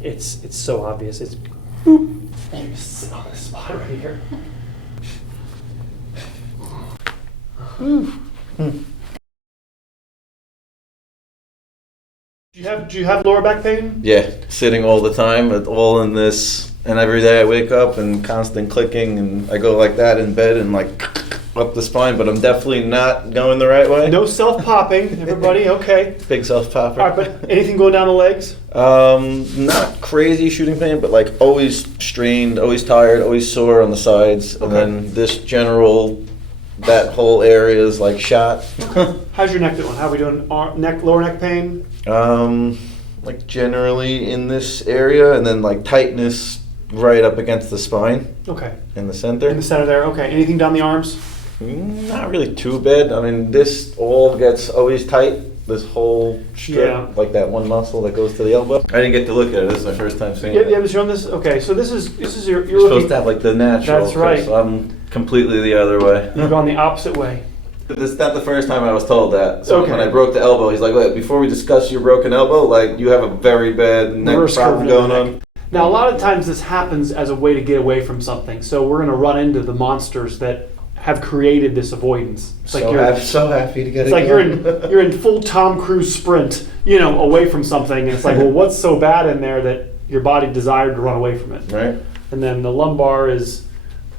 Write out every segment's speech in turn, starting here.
it's so obvious. It's boop. And you sit on this spot right here. Do you have lower back pain? Yeah, sitting all the time, all in this, and every day I wake up and constant clicking, and I go like that in bed and like up the spine, but I'm definitely not going the right way. No self-popping, everybody, okay. Big self-popper. All right, but anything going down the legs? Not crazy shooting pain, but like always strained, always tired, always sore on the sides, and then this general, that whole area is like shot. How's your neck doing? How are we doing? Lower neck pain? Like generally in this area, and then like tightness right up against the spine. Okay. In the center. In the center there. Okay. Anything down the arms? Not really too bad. I mean, this all gets always tight. This whole strip, like that one muscle that goes to the elbow. I didn't get to look at it. This is my first time seeing it. Yeah, have shown this? Okay, so this is you're supposed to have like the natural. That's right. So I'm completely the other way. You've gone the opposite way. This is not the first time I was told that. So when I broke the elbow, he's like, "Wait, before we discuss your broken elbow, like you have a very bad neck problem going on." Now, a lot of times this happens as a way to get away from something. So we're going to run into the monsters that have created this avoidance. It's so, like so happy to get it. It's like you're in full Tom Cruise sprint, away from something, and it's like, well, what's so bad in there that your body desired to run away from it? Right. And then the lumbar is.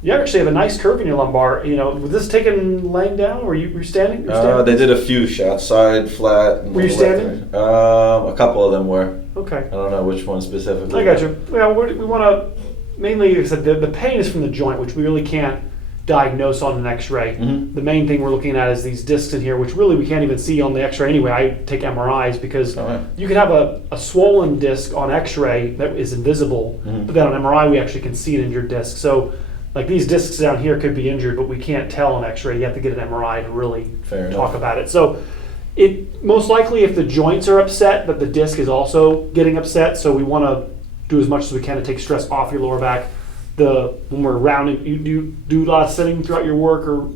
You actually have a nice curve in your lumbar. Was this taken laying down, or were you standing? They did a few shots, side, flat. Were you standing? A couple of them were. Okay. I don't know which one specifically. I got you. Well, we want to mainly, like I said, the pain is from the joint, which we really can't diagnose on an X-ray. Mm-hmm. The main thing we're looking at is these discs in here, which really we can't even see on the X-ray anyway. I take MRIs because you could have a swollen disc on X-ray that is invisible, but then on MRI we actually can see an injured disc. So. Like these discs down here could be injured, but we can't tell on X-ray. You have to get an MRI to really talk about it. So, it most likely if the joints are upset, but the disc is also getting upset. So we want to do as much as we can to take stress off your lower back. When we're rounding, you do a lot of sitting throughout your work, or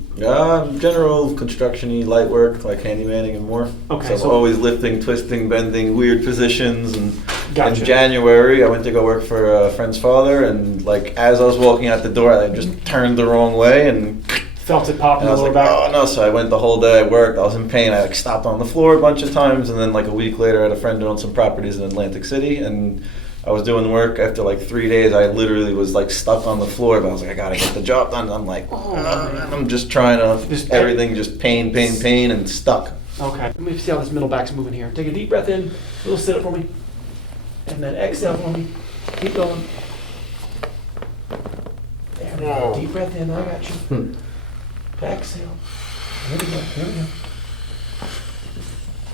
general construction-y light work like handymanning and more. Okay, so I'm always lifting, twisting, bending, weird positions. And gotcha. in January, I went to go work for a friend's father, and like as I was walking out the door, I just turned the wrong way and felt it pop in the lower back. back. Oh no! So I went the whole day. I worked. I was in pain. I like stopped on the floor a bunch of times, and then like a week later, I had a friend doing some properties in Atlantic City, and I was doing work. After like 3 days, I literally was like stuck on the floor, but I was like, I gotta get the job done. And I'm like, and I'm just trying to, everything just pain, and stuck. Okay, let me see how this middle back's moving here. Take a deep breath in, a little sit up for me, and then exhale for me. Keep going. There we go. Deep breath in, I got you. Exhale. Here we go.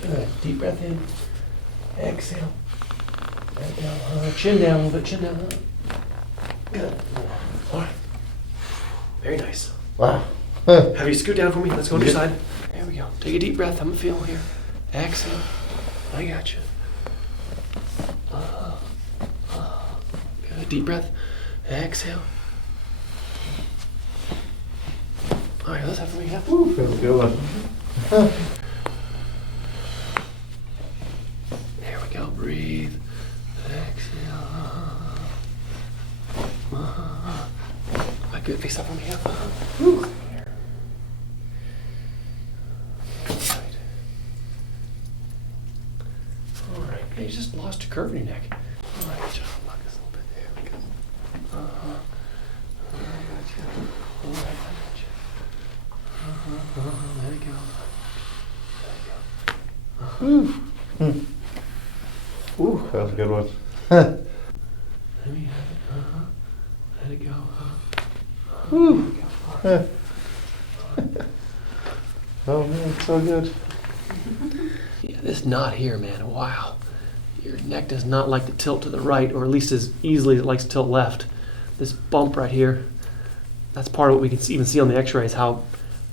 Good. Deep breath in. Exhale. Right down, chin down a little bit, chin down. Good. All right. Very nice. Wow. Have you scoot down for me? Let's go to your side. There we go. Take a deep breath. I'm going to feel here. Exhale. I got you. Good. Deep breath. Exhale. All right, let's have 3 half. Ooh, feels good. There we go. Breathe. Exhale. Good. Face up on me. Woo. Right. All right. You just lost a curve in your neck. All right. Good job. Lock this a little bit. There we go. I got you. All right. I got you. There we go. There we go. Ooh. That was a good one. There we have it. Let it go. Woo. Oh man, so good. Yeah, this knot here, man. Wow. Your neck does not like to tilt to the right, or at least as easily as it likes to tilt left. This bump right here, that's part of what we can even see on the X-rays, how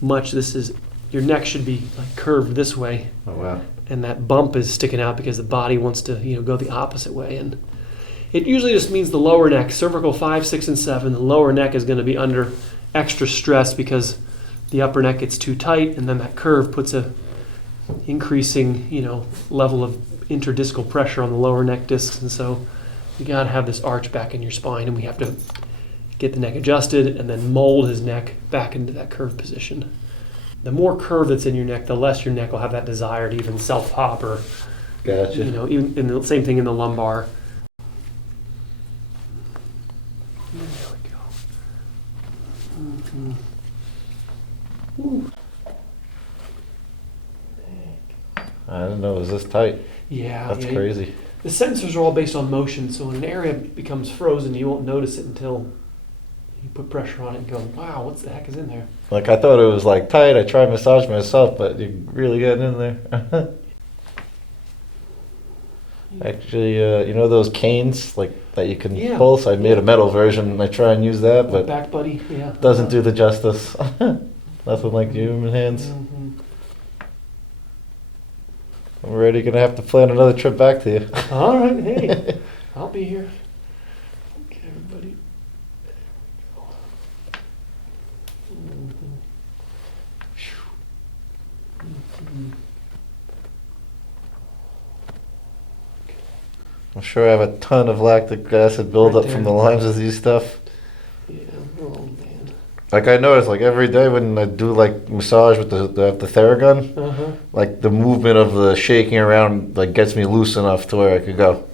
much this is. Your neck should be like curved this way. Oh wow. And that bump is sticking out because the body wants to, go the opposite way. And it usually just means the lower neck, cervical 5, 6, and 7. The lower neck is going to be under extra stress because the upper neck gets too tight, and then that curve puts a increasing, level of interdiscal pressure on the lower neck discs, and so You gotta have this arch back in your spine, and we have to get the neck adjusted and then mold his neck back into that curved position. The more curve that's in your neck, the less your neck will have that desire to even self-pop or, Gotcha. you know, even in the same thing in the lumbar. There we go. Ooh. I didn't know it was this tight. Yeah. That's yeah. crazy. The sensors are all based on motion, so when an area becomes frozen, you won't notice it until you put pressure on it and go, wow, what the heck is in there? Like, I thought it was like tight. I tried massage myself, but you're really getting in there. Actually, you know those canes like that you can Yeah. pull? So I made a metal version and I try and use that, but Back buddy, yeah. doesn't do the justice. Nothing like human hands. Mhm. I'm already gonna have to plan another trip back to you. All right, hey, I'll be here. Okay, everybody. I'm sure I have a ton of lactic acid buildup Right from there. the Lyme's disease stuff. Yeah, oh man. Like I notice, like every day when I do like massage with the Theragun, Uh-huh. like the movement of the shaking around like gets me loose enough to where I could go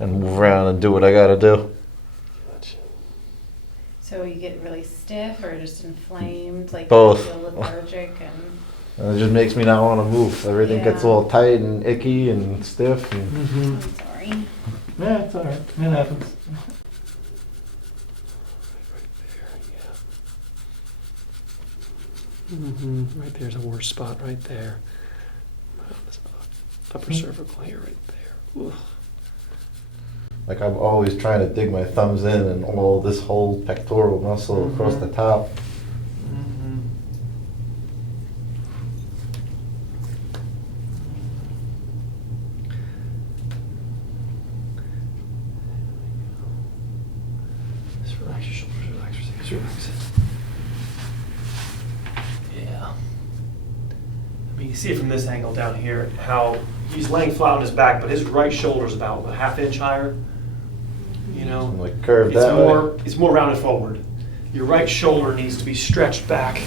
and move around and do what I gotta do. Gotcha. So you get really stiff or just inflamed, like Both. you feel lethargic And it just makes me not want to move. Everything gets Yeah. all tight and icky and stiff. And Mm-hmm. I'm sorry. yeah, it's alright. It happens. Mm-hmm. Right there's a worse spot right there. This upper cervical here, right there. Ooh. Like I'm always trying to dig my thumbs in and all this whole pectoral muscle across the top. Mm-hmm. Just relax your shoulders, relax, relax, relax. Yeah. I mean, you see it from this angle down here, how he's laying flat on his back, but his right shoulder's about a half inch higher. You know? I'm like curved It's that more, way. it's more rounded forward. Your right shoulder needs to be stretched back.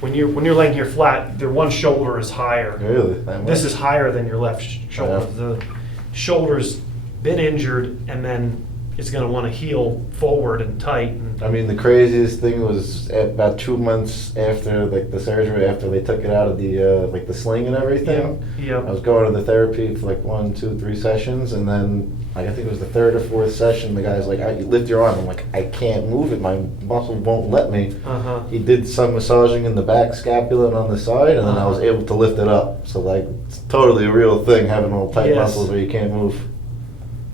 When you're laying here flat, the one shoulder is higher. Really? That This much? is higher than your left shoulder. Yeah. The shoulder's been injured, and then it's going to want to heal forward and tight. And, I mean, the craziest thing was about 2 months after like the surgery, after they took it out of the like the sling and everything. yeah. I was going to the therapy for like 1, 2, 3 sessions, and then like, I think it was the 3rd or 4th session. The guy's like, "You lift your arm." I'm like, "I can't move it. My muscle won't let me." Uh-huh. He did some massaging in the back scapula and on the side, and then I was able to lift it up. So like, it's totally a real thing having all tight Yes. muscles where you can't move.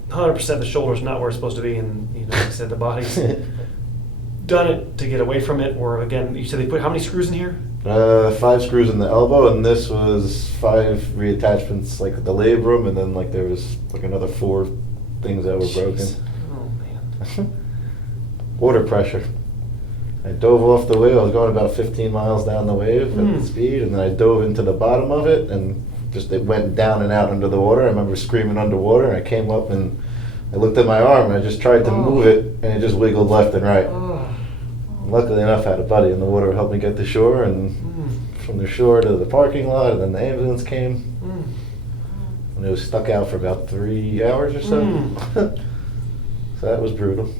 100% the shoulder's not where it's supposed to be, and you know, like I said, the body's done it to get away from it. Or again, you said they put how many screws in here? 5 screws in the elbow, and this was 5 reattachments, like the labrum, and then like there was like another 4 things that were broken. Jeez. Oh man. Water pressure. I dove off the wave. I was going about 15 miles down the wave at the speed, and then I dove into the bottom of it, and just it went down and out under the water. I remember screaming underwater, and I came up and I looked at my arm, and I just tried to move it, and it just wiggled left and right. Oh. Luckily enough, I had a buddy in the water who helped me get to shore, and from the shore to the parking lot, and then the ambulance came, and it was stuck out for about 3 hours or so. So that was brutal.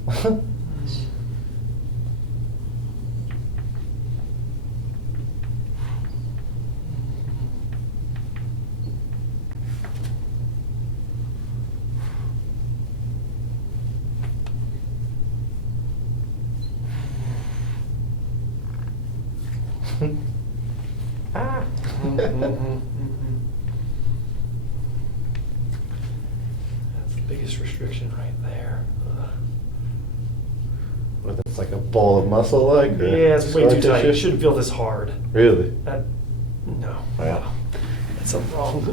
That's the biggest restriction right there. But it's like a ball of muscle, like? or Yeah, it's way scar too tight. tissue? It shouldn't feel this hard. Really? No. Wow. That's something wrong.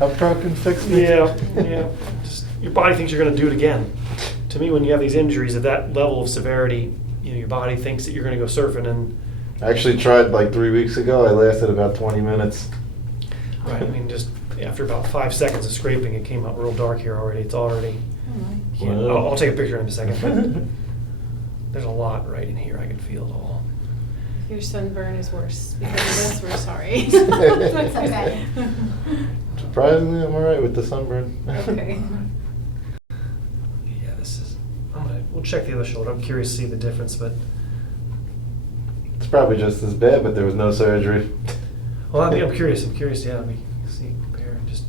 I'm broken, fix me. Yeah, yeah. Just, your body thinks you're going to do it again. To me, when you have these injuries at that level of severity, you know, your body thinks that you're going to go surfing, and I actually tried like 3 weeks ago. I lasted about 20 minutes. right. I mean, just after about 5 seconds of scraping, it came out real dark here already. It's already I'll take a picture in a second. But there's a lot right in here. I can feel it all. Your sunburn is worse because of this. We're sorry. That's okay. Surprisingly, I'm alright with the sunburn. Okay. Yeah, this is. We'll check the other shoulder. I'm curious to see the difference, but. It's probably just as bad, but there was no surgery. Well, I'm curious. I'm curious. Yeah, let me see. Compare. Just.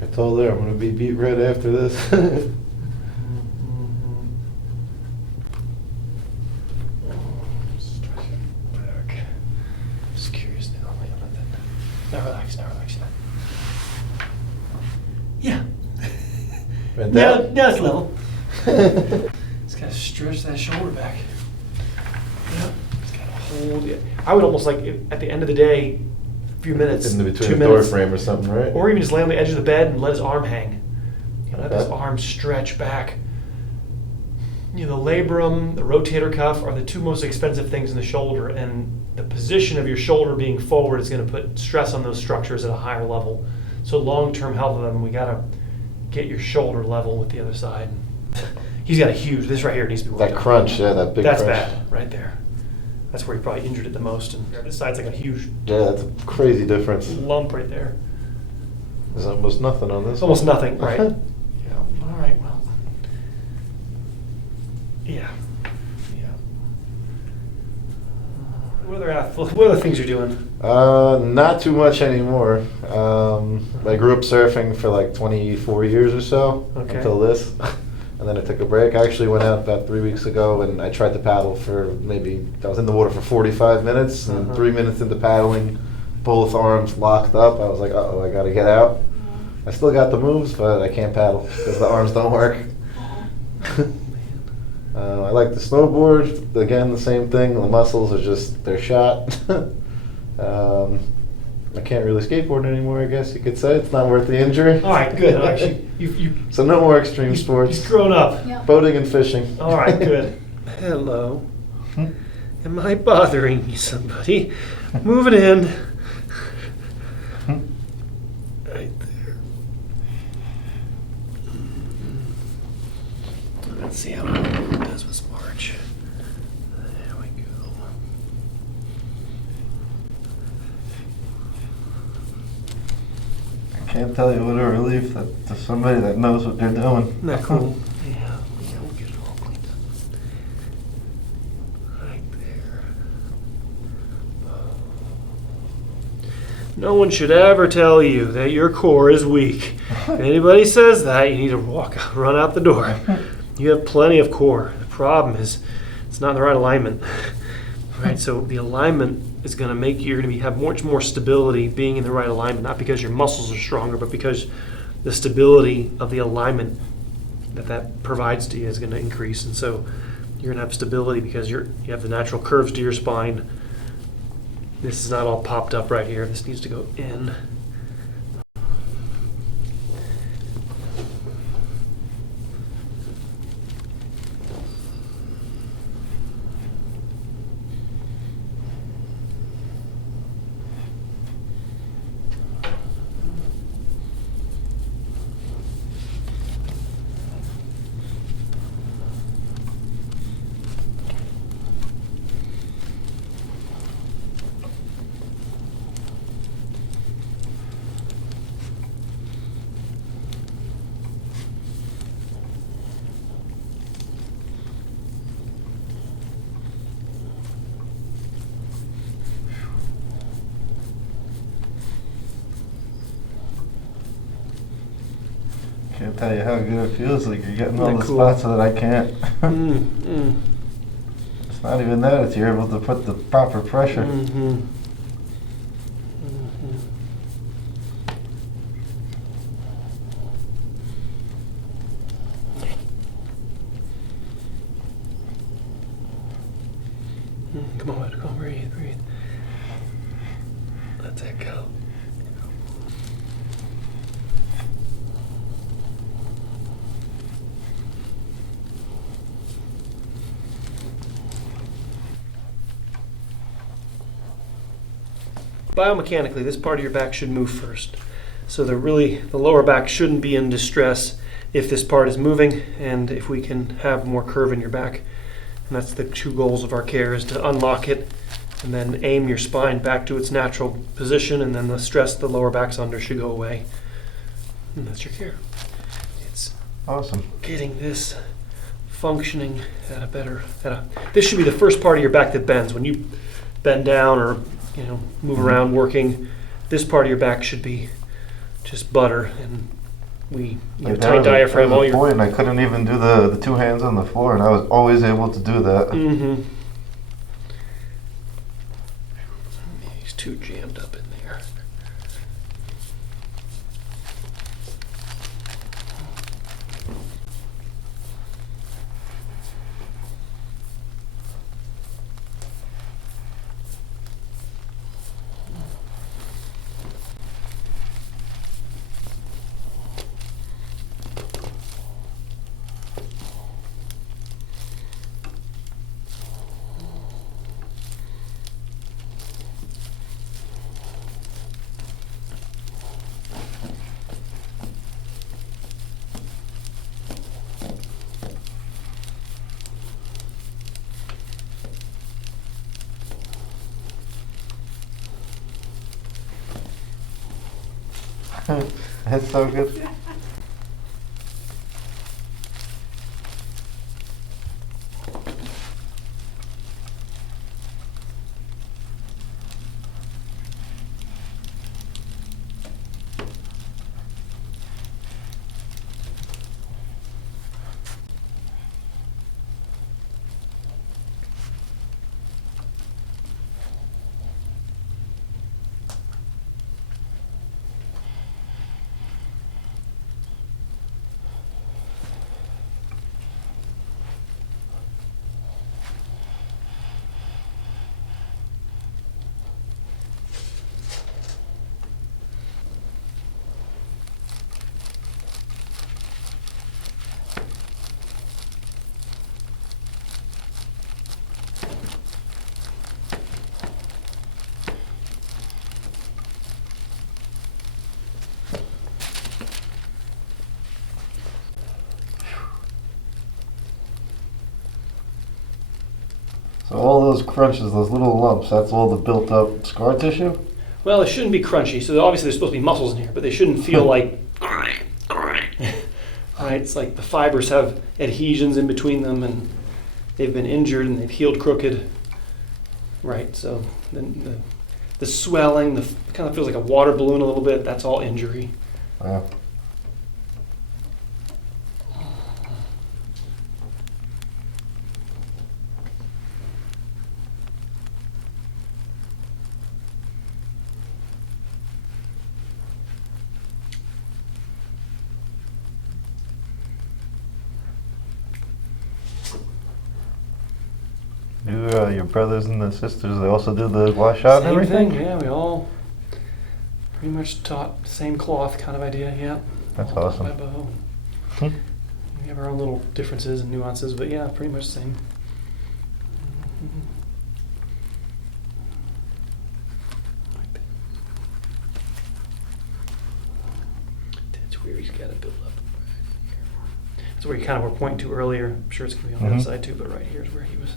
I told her I'm gonna be beat red after this. Just curious now. Now relax. Yeah. Went Now down? it's level. Just gotta stretch that shoulder back. Yep. Just gotta hold it. I would almost at the end of the day, a few minutes, In between 2 the door minutes, frame or something, right? or even just lay on the edge of the bed and let his arm hang. Let his Okay. arm stretch back. The labrum, the rotator cuff are the two most expensive things in the shoulder, and the position of your shoulder being forward is going to put stress on those structures at a higher level. So long-term health of them, we got to get your shoulder level with the other side. He's got a huge. This right here needs to be worked That on. crunch, yeah, that big That's crunch. bad, right there. That's where he probably injured it the most. And this side's like a huge Yeah, that's a crazy difference. lump right there. There's almost nothing on this. It's almost one. nothing, right? Yeah. All right. Well. Yeah. What other things you're doing? Not too much anymore. I grew up surfing for like 24 years or so Okay. until this, and then I took a break. I actually went out about 3 weeks ago, and I tried to paddle for I was in the water for 45 minutes, and Uh-huh. 3 minutes into paddling, both arms locked up. I was like, uh-oh, I gotta get out. I still got the moves, but I can't paddle because the arms don't work. I like to snowboard. Again, the same thing. The muscles are they're shot. I can't really skateboard anymore, I guess you could say. It's not worth the injury. All right. Good. Actually, you. So no more extreme sports. He's grown up. Yeah. Boating and fishing. All right. Good. Hello. Am I bothering you, somebody? Moving in. Right there. Let's see how it does with March. There we go. I can't tell you what a relief that to somebody that knows what they're doing. Isn't that cool? Yeah, we'll get it all cleaned up. Right there. No one should ever tell you that your core is weak. If anybody says that, you need to run out the door. You have plenty of core. The problem is it's not in the right alignment. Right, so the alignment is going to make you're going to have much more stability being in the right alignment, not because your muscles are stronger, but because the stability of the alignment that provides to you is going to increase. And so you're going to have stability because you have the natural curves to your spine. This is not all popped up right here. This needs to go in. Can't tell you how good it feels. Like you're getting all Isn't the that cool? spots that I can't. Mm, It's not even that. It's you're able to put the proper pressure. mm-hmm. Come on, come on, breathe. Let that go. biomechanically, this part of your back should move first. So the lower back shouldn't be in distress if this part is moving, and if we can have more curve in your back. And that's the two goals of our care, is to unlock it and then aim your spine back to its natural position, and then the stress the lower back's under should go away. And that's your care. It's Awesome. getting this functioning this should be the first part of your back that bends. When you bend down or move around working, this part of your back should be just butter, and tight diaphragm all your point. I couldn't even do the two hands on the floor, and I was always able to do that. Mm-hmm. These two jammed up in there. That's so good. So all those crunches, those little lumps, that's all the built up scar tissue? Well, it shouldn't be crunchy. So obviously there's supposed to be muscles in here, but they shouldn't feel like right? It's like the fibers have adhesions in between them, and they've been injured and they've healed crooked. Right, so then the swelling, kind of feels like a water balloon a little bit. That's all injury. Wow. Your brothers and the sisters, they also do the washout and Same everything? thing, yeah. We all pretty much taught same cloth kind of idea, yeah. That's All taught awesome. by bow. Hmm. We have our own little differences and nuances, but yeah, pretty much the same. That's where he's got to build up. That's where you kind of were pointing to earlier. I'm sure it's going to be on the other side too, but right here is where he was.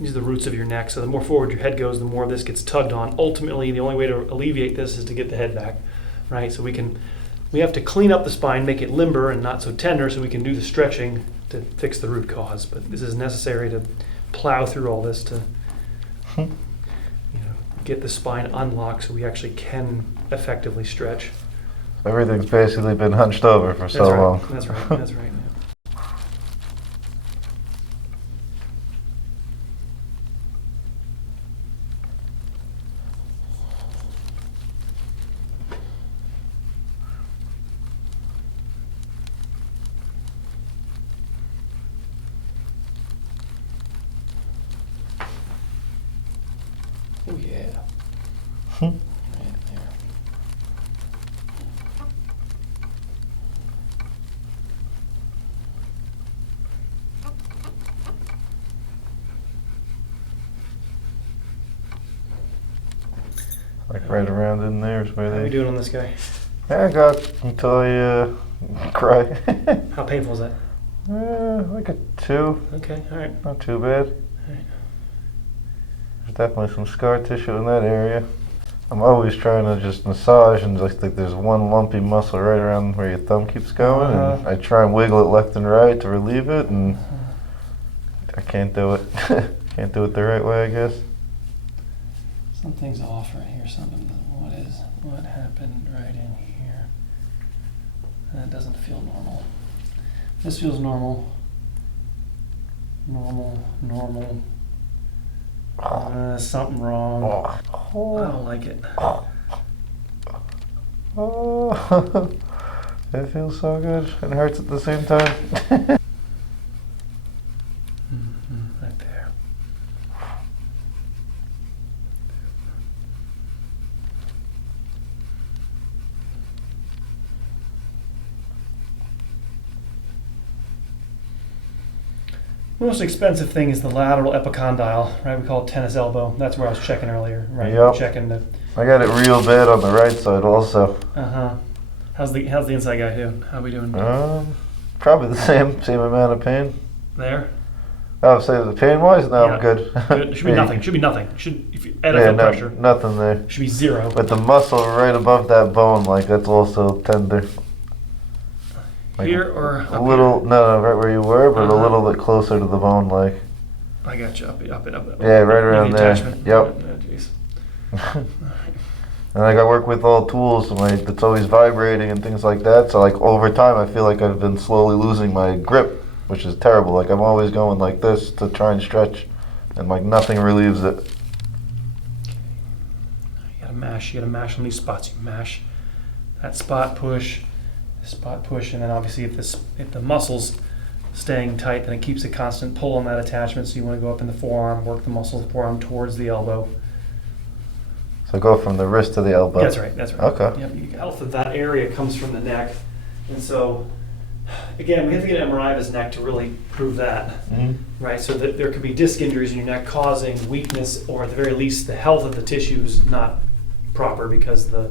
These are the roots of your neck. So the more forward your head goes, the more this gets tugged on. Ultimately, the only way to alleviate this is to get the head back, right? So we have to clean up the spine, make it limber and not so tender, so we can do the stretching to fix the root cause. But this is necessary to plow through all this to get the spine unlocked so we actually can effectively stretch. Everything's basically been hunched over for so That's right. long. That's right. That's right. Yeah. Oh yeah. Hmm. Right there. Like right around in there is where How are we they... doing on this guy? Yeah, I got until you cry. How painful is that? Like a 2. Okay, all right. Not too bad. Alright. There's definitely some scar tissue in that area. I'm always trying to just massage and just like there's one lumpy muscle right around where your thumb keeps going, and I try and wiggle it left and right to relieve it, and I can't do it. Can't do it the right way, I guess. Something's off right here. What happened right in here? That doesn't feel normal. This feels normal. Normal. Something wrong. I don't like it. Oh, it feels so good and hurts at the same time. Right there. The most expensive thing is the lateral epicondyle, right? We call it tennis elbow. That's where I was checking earlier, right? Yep. Checking the. I got it real bad on the right side also. How's the inside guy doing? How we doing? Probably the same amount of pain. There. Oh, say the pain wise? No, Yeah. I'm good. Good. Should be nothing. Should be nothing. If you add up the pressure, nothing there. should be 0. But the muscle right above that bone, like that's also tender. Like Here or a up little, no, right where you were, but a Uh-huh. little bit closer to the bone, like. I got you. Up it. Yeah, right Near around the there. attachment. Yep. Oh, geez. And like I work with all tools, and like it's always vibrating and things like that. So like over time, I feel like I've been slowly losing my grip, which is terrible. Like I'm always going like this to try and stretch, and like nothing relieves it. You gotta mash on these spots. You mash that spot, push, this spot, push, and then obviously if the muscle's staying tight, then it keeps a constant pull on that attachment. So you want to go up in the forearm, work the muscles of the forearm towards the elbow. So go from the wrist to the elbow. That's right. Okay. Yep. The health of that area comes from the neck, and so again, we have to get an MRI of his neck to really prove that. Mhm. Right, so that there could be disc injuries in your neck causing weakness, or at the very least, the health of the tissue is not proper because the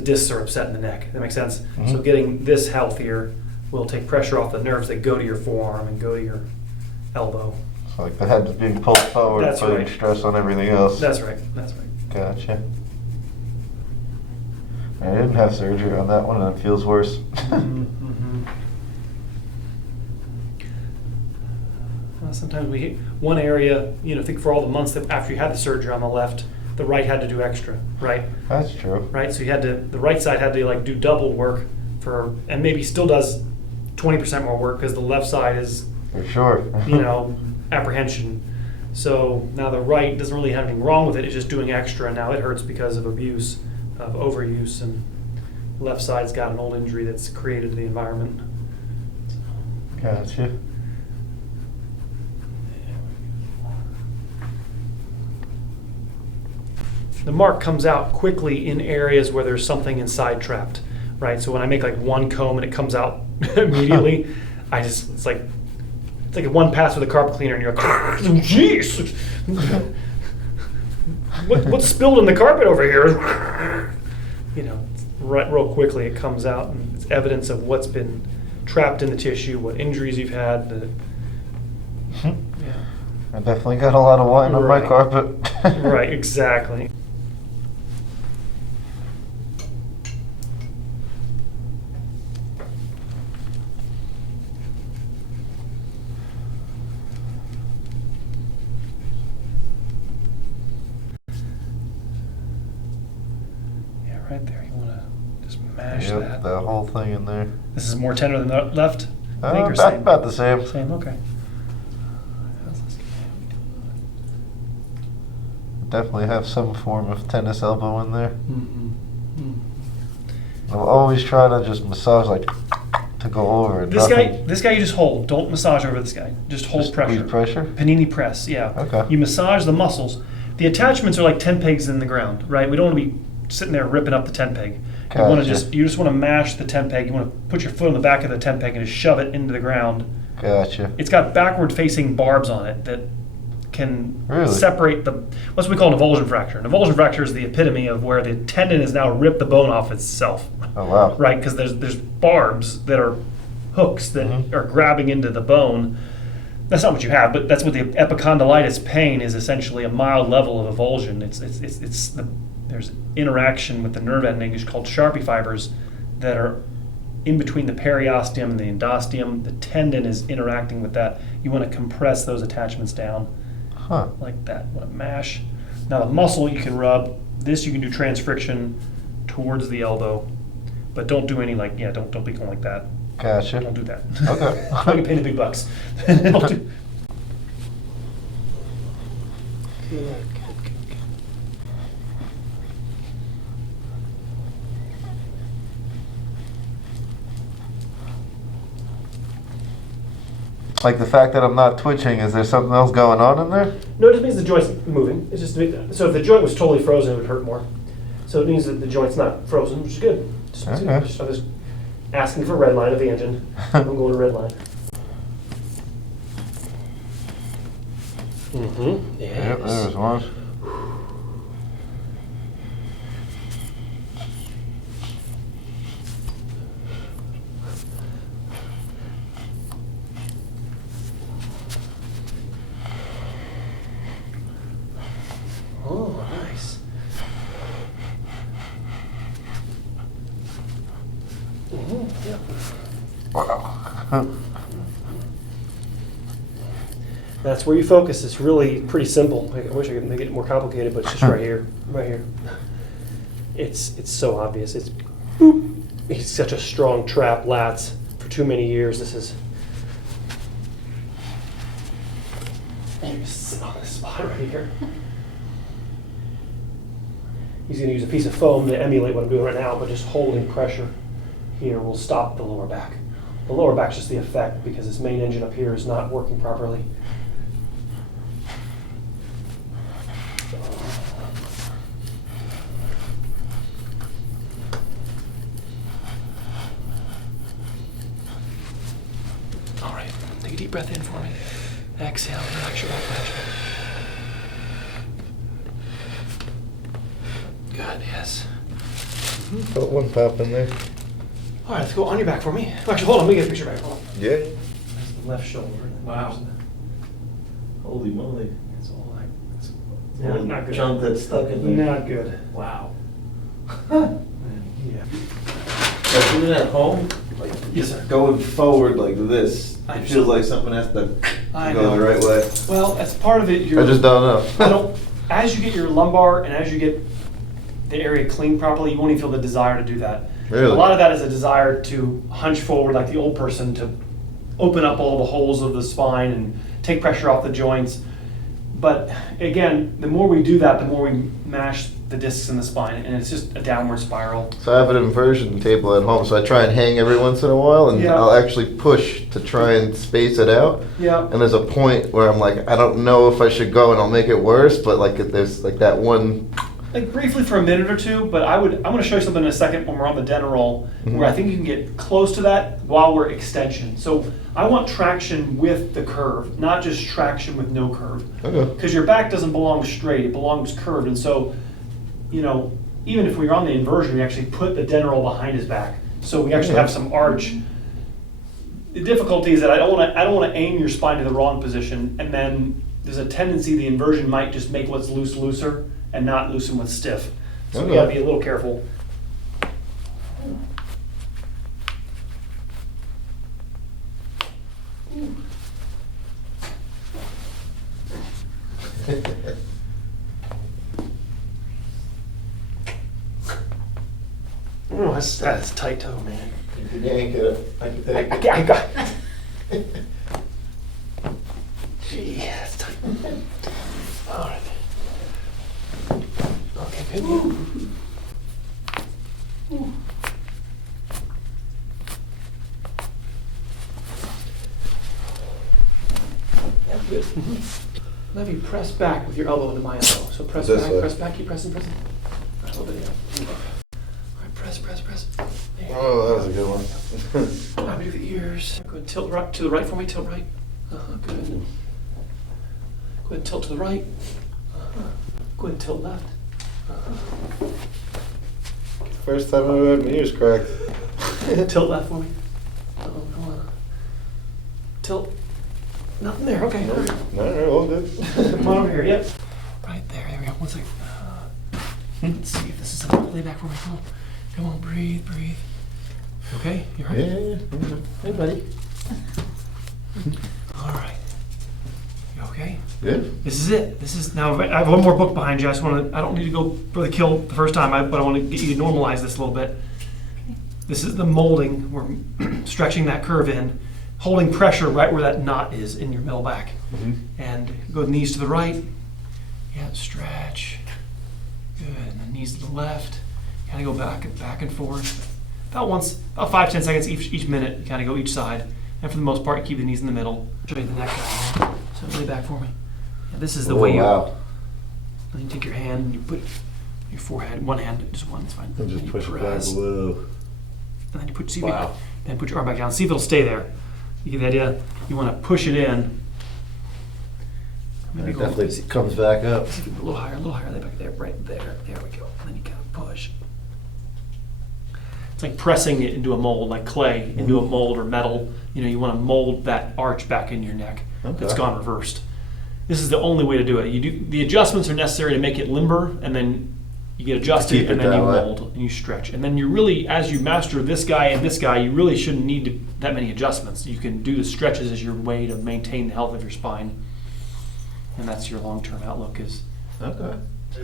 discs are upset in the neck. That makes sense? Mhm. So getting this healthier will take pressure off the nerves that go to your forearm and go to your elbow. So like the head is being pulled forward, That's putting right. stress on everything else. That's right. Gotcha. I didn't have surgery on that one, and it feels worse. Sometimes we hit one area, think for all the months that after you had the surgery on the left, the right had to do extra, right? That's true. Right, so the right side had to like do double work and maybe still does 20% more work because the left side is, For sure. apprehension. So now the right doesn't really have anything wrong with it, it's just doing extra, and now it hurts because of abuse, of overuse, and left side's got an old injury that's created the environment. Gotcha. The mark comes out quickly in areas where there's something inside trapped, right? So when I make like one comb and it comes out immediately, it's like a one pass with a carpet cleaner and you're like, jeez, what's spilled in the carpet over here? Right, real quickly it comes out, and it's evidence of what's been trapped in the tissue, what injuries you've had. Yeah. I definitely got a lot of wine on my Right. carpet. Right, exactly. Yeah, right there. You want to just mash Yep, that. the whole thing in there. This is more tender than the left, I think, or same? About the same. Same, okay. Definitely have some form of tennis elbow in there. Mm-hmm. I'll always try to just massage like to go over it. This guy you just hold. Don't massage over this guy. Just hold Just pressure. squeeze pressure? Panini press, yeah. Okay. You massage the muscles. The attachments are like tent pegs in the ground, right? We don't want to be sitting there ripping up the tent peg. Gotcha. You just want to mash the tent peg. You want to put your foot on the back of the tent peg and just shove it into the ground. Gotcha. It's got backward facing barbs on it that can Really? separate what's we call an avulsion fracture. An avulsion fracture is the epitome of where the tendon has now ripped the bone off itself. Oh, wow. Right, because there's barbs that are hooks that are grabbing into the bone. That's not what you have, but that's what the epicondylitis pain is, essentially a mild level of avulsion. There's interaction with the nerve endings called Sharpie fibers that are in between the periosteum and the endosteum. The tendon is interacting with that. You want to compress those attachments down like that. You want to mash. Now the muscle you can rub. This you can do transfriction towards the elbow, but don't do any don't be going like that. Gotcha. Don't do that. Okay. I can pay the big bucks. Don't do. Good. Like the fact that I'm not twitching, is there something else going on in there? No, it just means the joint's moving. It's just so if the joint was totally frozen, it would hurt more. So it means that the joint's not frozen, which is good. I'm just asking for red line of the engine. I'm going to red line. Mm-hmm. Yes. Yep, there's one. Oh, nice. Mm-hmm. Yep. Wow. That's where you focus. It's really pretty simple. I wish I could make it more complicated, but it's just right here, right here. It's so obvious. It's boop. He's such a strong trap lats for too many years. This is. And you sit on this spot right here. He's going to use a piece of foam to emulate what I'm doing right now, but just holding pressure here will stop the lower back. The lower back's just the effect because this main engine up here is not working properly. All right, take a deep breath in for me. Exhale, relax your back. Good, yes. Put one pop in there. All right, let's go on your back for me. Actually, hold on, let me get a picture back. Hold on. Yeah. That's the left shoulder. Wow. Holy moly. That's all I. That's, Little not good. chunk that's stuck in there. Not good. Wow. Yeah. Like doing it at home, like Yes, sir. going forward like this, I it feels like something has to I go know. the right way. Well, as part of it, you're. I just don't know. As you get your lumbar and as you get the area cleaned properly, you won't even feel the desire to do that. Really? A lot of that is a desire to hunch forward like the old person, to open up all the holes of the spine and take pressure off the joints. But again, the more we do that, the more we mash the discs in the spine, and it's just a downward spiral. So I have an inversion table at home, so I try and hang every once in a while, and Yeah. I'll actually push to try and space it out. Yeah. And there's a point where I'm like, I don't know if I should go, and I'll make it worse, but like if there's like that one. Like briefly for a minute or two, but I'm going to show you something in a second when we're on the dental roll, where I think you can get close to that while we're extension. So I want traction with the curve, not just traction with no curve. Okay. Because your back doesn't belong straight, it belongs curved. And so, you know, even if we were on the inversion, we actually put the dental roll behind his back. So we actually have some arch. The difficulty is that I don't want to aim your spine to the wrong position, and then there's a tendency the inversion might just make what's loose looser and not loosen what's stiff. So we gotta be a little careful. Oh, that's tight toe, man. You can yank it. I can take I got. Gee, that's tight. All right. Okay, good. Ooh. Yeah, good. Let me press back with your elbow into my elbow. So press This back, way. press back, keep pressing. A little bit, yeah. All right, press. There. Oh, that was a good one. Now do the ears. Good. Tilt right to the right for me. Tilt right. Good. Go ahead and tilt to the right. Go ahead and tilt left. First time I've ever had my ears cracked. Tilt left for me. Come on. Tilt. Nothing there. Okay. No, all good. Come on over here. Yep. Right there. There we go. 1 second. Let's see if this is enough. Lay back for me. Come on. Breathe. Okay. You all right? Yeah. Hey, buddy. All right. You okay? Good. This is it. This is now. I have one more book behind you. I don't need to go for the kill the first time, but I want to get you to normalize this a little bit. This is the molding. We're stretching that curve in, holding pressure right where that knot is in your middle back. And go knees to the right. Yeah, stretch. Good. And then knees to the left. Kind of go back and forth. About 5-10 seconds each minute. You kind of go each side. And for the most part, you keep the knees in the middle. Show you the neck down. So lay back for me. Yeah, this is the way you. Wow. Then you take your hand and you put your forehead, one hand, just one, it's fine. And just you push it back. press. Whoa. And then you put, Wow. then put your arm back down. See if it'll stay there. You get the idea? You want to push it in. It definitely comes back up. See if you put a little higher, lay back there, right there. There we go. And then you kind of push. It's like pressing it into a mold, like clay into a mold or metal. You know, you want to mold that arch back in your neck. Okay. It's gone reversed. This is the only way to do it. You do the adjustments are necessary to make it limber, and then you get adjusted, Keep it and then that you way. mold and you stretch. And then you really, as you master this guy and this guy, you really shouldn't need that many adjustments. You can do the stretches as your way to maintain the health of your spine, and that's your long-term outlook. Is Okay.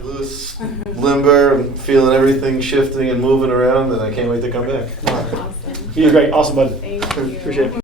Loose, limber, and feeling everything shifting and moving around, and I can't wait to come back. Awesome. you're great, awesome, bud. Thank you. Appreciate it.